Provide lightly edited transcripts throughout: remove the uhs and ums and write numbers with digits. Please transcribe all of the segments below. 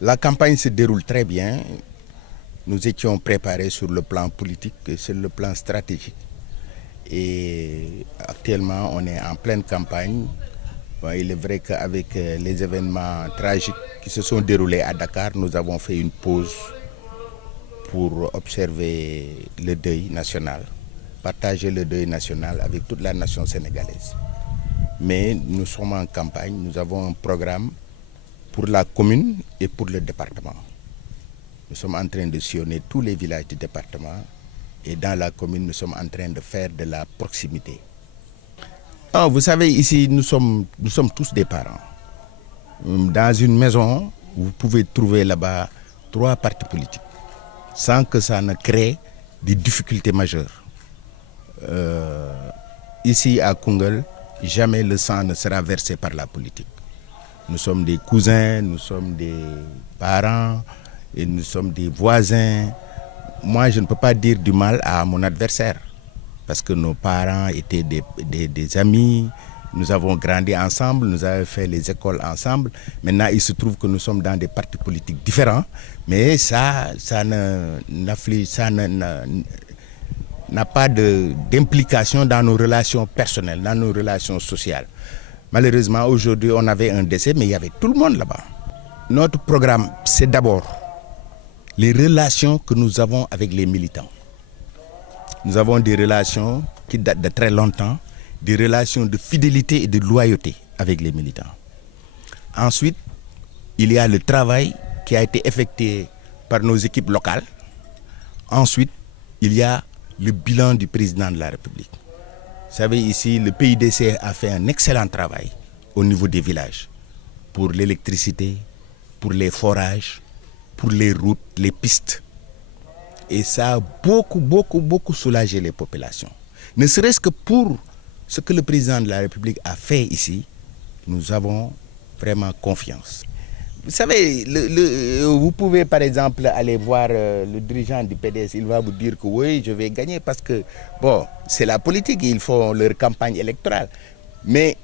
La campagne se déroule très bien. Nous étions préparés sur le plan politique et sur le plan stratégique. Et actuellement, on est en pleine campagne. Bon, il est vrai qu'avec les événements tragiques qui se sont déroulés à Dakar, nous avons fait une pause pour observer le deuil national, partager le deuil national avec toute la nation sénégalaise. Mais nous sommes en campagne, nous avons un programme pour la commune et pour le département. Nous sommes en train de sillonner tous les villages du département et dans la commune, nous sommes en train de faire de la proximité. Ah, vous savez, ici, nous sommes tous des parents. Dans une maison, vous pouvez trouver là-bas 3 partis politiques sans que ça ne crée des difficultés majeures. Ici, à Koungheul, jamais le sang ne sera versé par la politique. Nous sommes des cousins, nous sommes des parents et nous sommes des voisins. Moi, je ne peux pas dire du mal à mon adversaire parce que nos parents étaient des amis, nous avons grandi ensemble, nous avons fait les écoles ensemble. Maintenant, il se trouve que nous sommes dans des partis politiques différents, mais ça n'a pas d'implication dans nos relations personnelles, dans nos relations sociales. Malheureusement, aujourd'hui, on avait un décès, mais il y avait tout le monde là-bas. Notre programme, c'est d'abord les relations que nous avons avec les militants. Nous avons des relations qui datent de très longtemps, des relations de fidélité et de loyauté avec les militants. Ensuite, il y a le travail qui a été effectué par nos équipes locales. Ensuite, il y a le bilan du président de la République. Vous savez, ici, le PIDC a fait un excellent travail au niveau des villages pour l'électricité, pour les forages, pour les routes, les pistes. Et ça a beaucoup soulagé les populations. Ne serait-ce que pour ce que le président de la République a fait ici, nous avons vraiment confiance. Vous savez, vous pouvez par exemple aller voir le dirigeant du PDS, il va vous dire que oui, je vais gagner parce que, bon, c'est la politique, ils font leur campagne électorale. Mais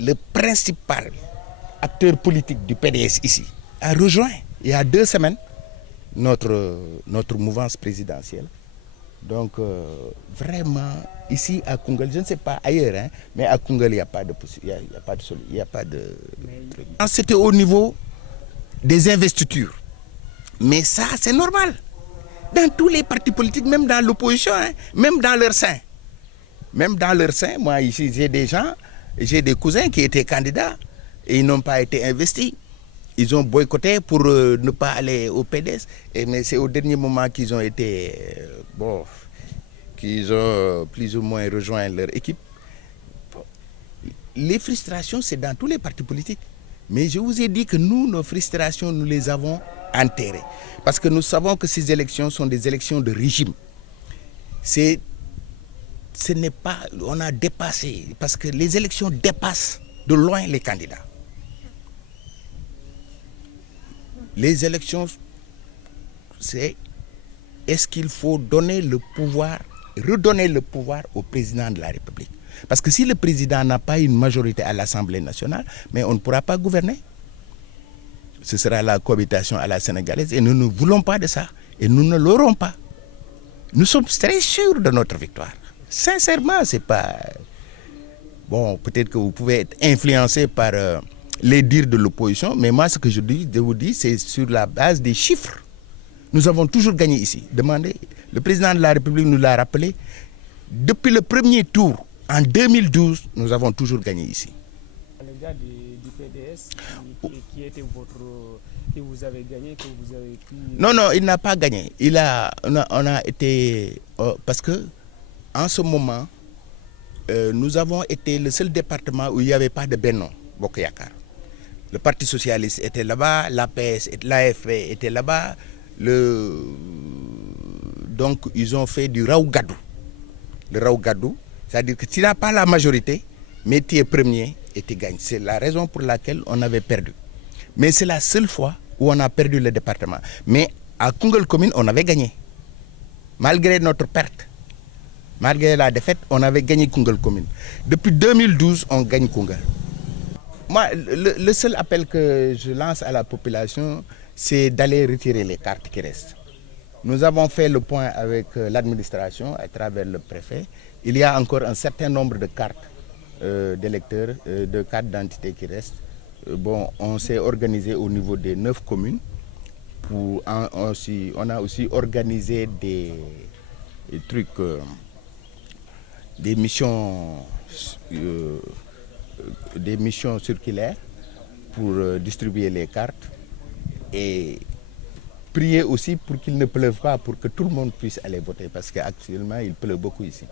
le principal acteur politique du PDS ici a rejoint, il y a 2 semaines, notre mouvance présidentielle. Donc, vraiment, ici à Koungheul, je ne sais pas ailleurs, hein, mais à Koungheul, il n'y a pas de possibilité, il n'y a pas de... C'était au niveau des investitures. Mais ça, c'est normal. Dans tous les partis politiques, même dans l'opposition, hein, même dans leur sein. Même dans leur sein, moi ici, j'ai des cousins qui étaient candidats et ils n'ont pas été investis. Ils ont boycotté pour ne pas aller au PDS. Mais c'est au dernier moment qu'ils ont été, qu'ils ont plus ou moins rejoint leur équipe. Bon. Les frustrations, c'est dans tous les partis politiques. Mais je vous ai dit que nous, nos frustrations, nous les avons enterrées. Parce que nous savons que ces élections sont des élections de régime. Ce n'est pas... On a dépassé, parce que les élections dépassent de loin les candidats. Les élections, c'est est-ce qu'il faut donner le pouvoir, redonner le pouvoir au président de la République. Parce que si le président n'a pas une majorité à l'Assemblée nationale, mais on ne pourra pas gouverner. Ce sera la cohabitation à la sénégalaise et nous ne voulons pas de ça. Et nous ne l'aurons pas. Nous sommes très sûrs de notre victoire. Sincèrement, c'est pas... Bon, peut-être que vous pouvez être influencé par les dires de l'opposition, mais moi, ce que je vous dis, c'est sur la base des chiffres. Nous avons toujours gagné ici. Demandez. Le président de la République nous l'a rappelé. Depuis le premier tour, en 2012, nous avons toujours gagné ici. Le gars du PDS qui était que vous avez gagné, que vous avez pu... Non, il n'a pas gagné. On a été... parce que, en ce moment, nous avons été le seul département où il n'y avait pas de Benno Bokk Yakaar. Le Parti Socialiste était là-bas, l'AFP était là-bas. Donc, ils ont fait du Raw Gadou. Le Raw Gadou, c'est-à-dire que tu n'as pas la majorité, mais tu es premier et tu gagnes. C'est la raison pour laquelle on avait perdu. Mais c'est la seule fois où on a perdu le département. Mais à Koungheul commune, on avait gagné. Malgré notre perte, malgré la défaite, on avait gagné Koungheul commune. Depuis 2012, on gagne Koungheul. Moi, le seul appel que je lance à la population, c'est d'aller retirer les cartes qui restent. Nous avons fait le point avec l'administration à travers le préfet. Il y a encore un certain nombre de cartes d'électeurs, de cartes d'identité qui restent. Bon, on s'est organisé au niveau des 9 communes. On a aussi organisé des trucs, des missions circulaires pour distribuer les cartes et prier aussi pour qu'il ne pleuve pas, pour que tout le monde puisse aller voter, parce qu'actuellement il pleut beaucoup ici.